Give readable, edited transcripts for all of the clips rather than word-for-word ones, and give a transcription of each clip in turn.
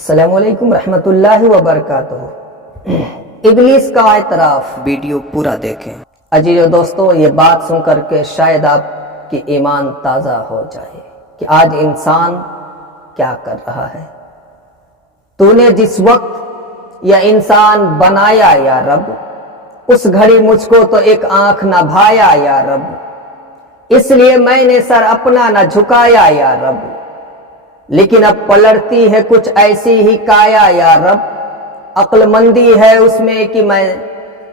السلام علیکم رحمۃ اللہ وبرکاتہ۔ ابلیس کا اعتراف ویڈیو پورا دیکھیں۔ عزیز و دوستو، یہ بات سن کر کے شاید آپ کی ایمان تازہ ہو جائے کہ آج انسان کیا کر رہا ہے۔ تو نے جس وقت یہ انسان بنایا یا رب، اس گھڑی مجھ کو تو ایک آنکھ نہ بھایا یا رب، اس لیے میں نے سر اپنا نہ جھکایا یا رب، لیکن اب پلٹتی ہے کچھ ایسی ہی کایا یا رب، عقل مندی ہے اس میں کہ میں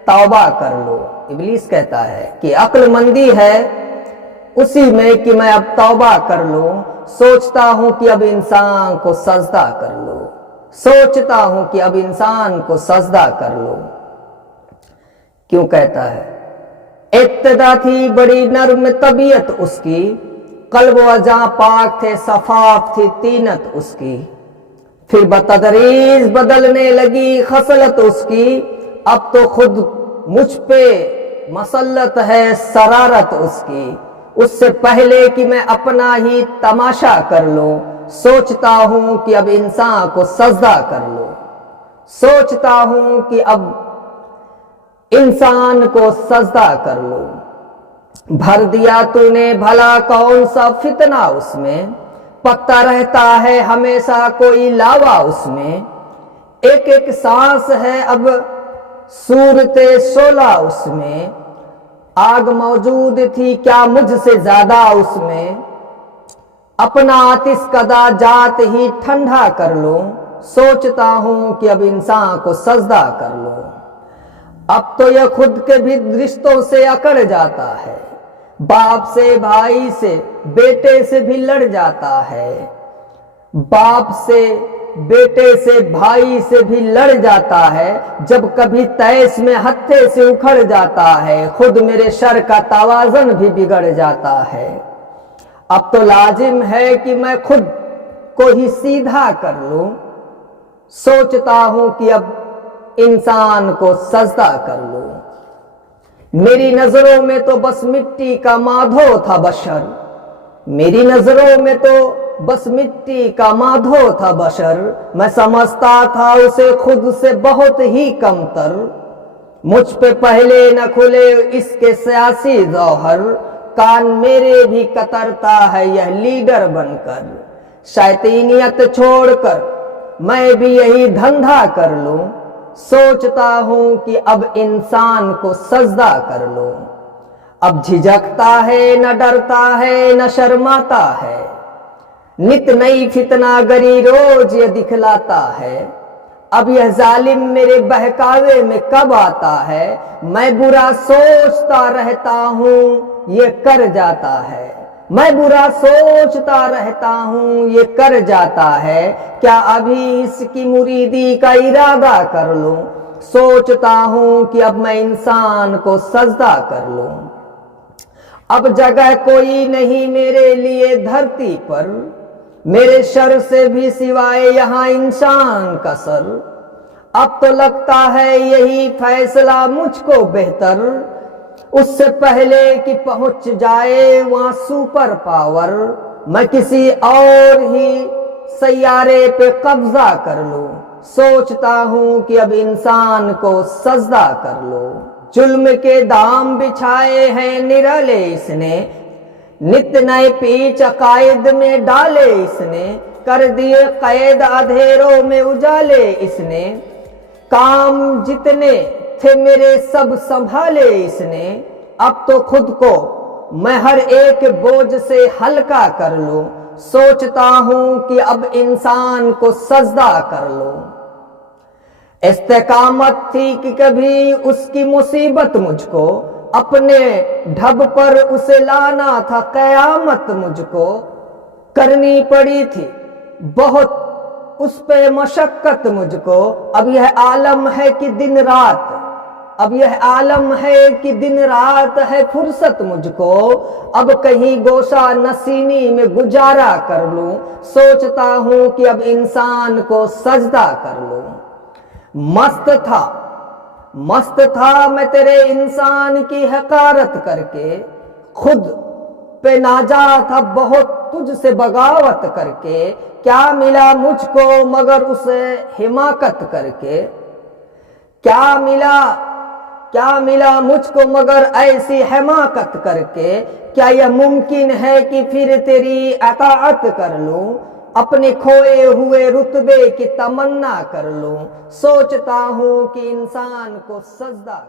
توبہ کر لوں۔ ابلیس کہتا ہے کہ عقل مندی ہے اسی میں کہ میں اب توبہ کر لوں، سوچتا ہوں کہ اب انسان کو سجدہ کر لوں، سوچتا ہوں کہ اب انسان کو سجدہ کر لوں۔ کیوں کہتا ہے؟ ابتدا تھی بڑی نرم طبیعت اس کی، قلب و جاں پاک تھے، صفاف تھی طینت اس کی، پھر بتدریج بدلنے لگی خصلت اس کی، اب تو خود مجھ پہ مسلط ہے شرارت اس کی۔ اس سے پہلے کہ میں اپنا ہی تماشا کر لوں، سوچتا ہوں کہ اب انسان کو سجدہ کر لوں، سوچتا ہوں کہ اب انسان کو سجدہ کر لوں۔ بھر دیا تو نے بھلا کون سا فتنہ اس میں، پکتا رہتا ہے ہمیشہ کوئی لاوا اس میں، ایک ایک سانس ہے اب صورت شعلہ اس میں، آگ موجود تھی کیا مجھ سے زیادہ اس میں، اپنا آتش کدا جات ہی ٹھنڈا کر لوں، سوچتا ہوں کہ اب انسان کو سجدہ کر لوں۔ اب تو یہ خود کے بھی رشتوں سے اکڑ جاتا ہے، باپ سے بھائی سے بیٹے سے بھی لڑ جاتا ہے، باپ سے بیٹے سے بھائی سے بھی لڑ جاتا ہے، جب کبھی تیس میں ہتھے سے اکھڑ جاتا ہے، خود میرے شر کا توازن بھی بگڑ جاتا ہے۔ اب تو لازم ہے کہ میں خود کو ہی سیدھا کر لوں، سوچتا ہوں کہ اب انسان کو سجدہ کر لوں۔ میری نظروں میں تو بس مٹی کا مادھو تھا بشر، میری نظروں میں تو بس مٹی کا مادھو تھا بشر، میں سمجھتا تھا اسے خود سے بہت ہی کم تر، مجھ پہ پہلے نہ کھلے اس کے سیاسی جوہر، کان میرے بھی کترتا ہے یہ لیڈر بن کر، شیطینیت چھوڑ کر میں بھی یہی دھندھا کر لوں، سوچتا ہوں کہ اب انسان کو سجدہ کر لوں۔ اب جھجکتا ہے نہ ڈرتا ہے نہ شرماتا ہے، نت نئی فتنہ گری روز یہ دکھلاتا ہے، اب یہ ظالم میرے بہکاوے میں کب آتا ہے، میں برا سوچتا رہتا ہوں یہ کر جاتا ہے، میں برا سوچتا رہتا ہوں یہ کر جاتا ہے، کیا ابھی اس کی مریدی کا ارادہ کر لوں، سوچتا ہوں کہ اب میں انسان کو سجدہ کر لوں۔ اب جگہ کوئی نہیں میرے لیے دھرتی پر، میرے شر سے بھی سوائے یہاں انسان کا سر، اب تو لگتا ہے یہی فیصلہ مجھ کو بہتر، اس سے پہلے کہ پہنچ جائے وہاں سپر پاور، میں کسی اور ہی سیارے پہ قبضہ کر لوں، سوچتا ہوں کہ اب انسان کو سجدہ کر لوں۔ ظلم کے دام بچھائے ہیں نرالے اس نے، نت نئے پیچ عقائد میں ڈالے اس نے، کر دیے قید اندھیروں میں اجالے اس نے، کام جتنے تھے میرے سب سنبھالے اس نے، اب تو خود کو میں ہر ایک بوجھ سے ہلکا کر لوں، سوچتا ہوں کہ اب انسان کو سجدہ کر لوں۔ استقامت تھی کہ کبھی اس کی مصیبت مجھ کو، اپنے ڈھب پر اسے لانا تھا قیامت مجھ کو، کرنی پڑی تھی بہت اس پہ مشقت مجھ کو، اب یہ عالم ہے کہ دن رات، اب یہ عالم ہے کہ دن رات ہے فرصت مجھ کو، اب کہیں گوشہ نشینی میں گزارا کر لوں، سوچتا ہوں کہ اب انسان کو سجدہ کر لوں۔ مست تھا میں تیرے انسان کی حقارت کر کے، خود پہ ناجا تھا بہت تجھ سے بغاوت کر کے، کیا ملا مجھ کو مگر اسے حماقت کر کے، کیا ملا مجھ کو مگر ایسی حماقت کر کے، کیا یہ ممکن ہے کہ پھر تیری اطاعت کر لوں، اپنے کھوئے ہوئے رتبے کی تمنا کر لوں، سوچتا ہوں کہ انسان کو سجدہ